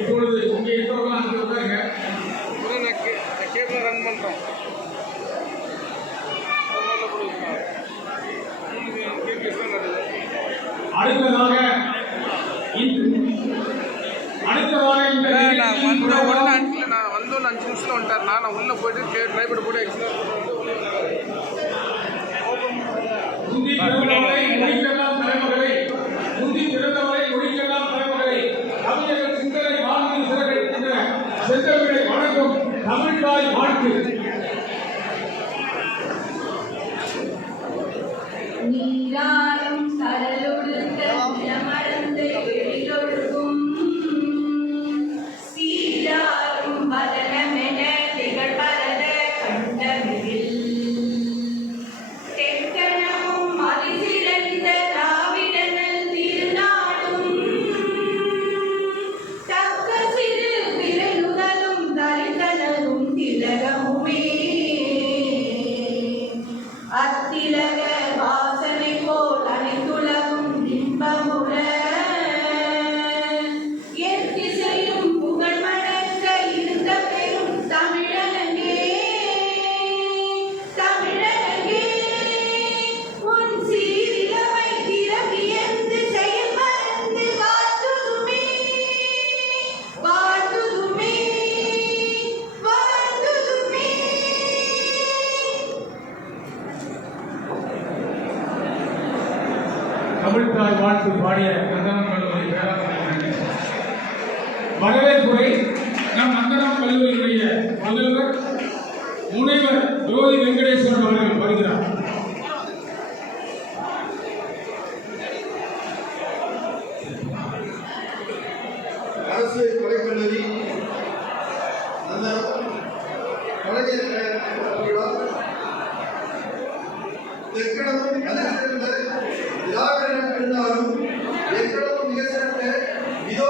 இப்பொழுது இங்கே இருக்கிறவங்க அங்கே இருக்காங்க. கேபிள் ரன் பண்ணுறோம். அடுத்ததாக நான் வந்து 5 நிமிஷத்தில் வந்துட்டார்னா நான் உள்ளே போயிட்டு ட்ரைவர் போட்டு எக்ஸ்ட்ரா வணக்கம் தமிழ்தாய் வாழ்த்து. நீராடும் கடலொடுக்க நிலமடந்து எழிலொழுகும் சீராடும் வதனமென திகழ்பரத கண்டமிழில் தெக்கணமும் மதிசிறந்த திராவிடனல் திருநாடும் தக்க சிறு விரலுதலும் தரித்தனரும் திலகமுமே அத்திலக வாசனை போல் அனைத்துலகும் இன்பமுற எத்திசையும் புகழ் மணக்க இருந்த பெரும் தமிழனங்கே தமிழனங்கே உன் சீரிலமை திறவியந்து செயல் மறந்து வாழ்த்துதுமே வாழ்த்துதுமே வாழ்த்துதுமே. தமிழ்தாய் வாழ்த்து பாடிய நந்தனம் கல்லூரி பேராசிரியர் வரவேற்புரை நம் நந்தனம் கல்லூரியுடைய முதல்வர் முனைவர் ஜோதி வெங்கடேஸ்வரன் அவர்கள் வருகிறார். அரசு கலைக்கல்லூரி நந்தனம் கலைஞர் தெற்கடமும் அதிர்ந்த திராவிடர் இருந்தாலும் எக்கடமும் மிக சிறந்த இதோ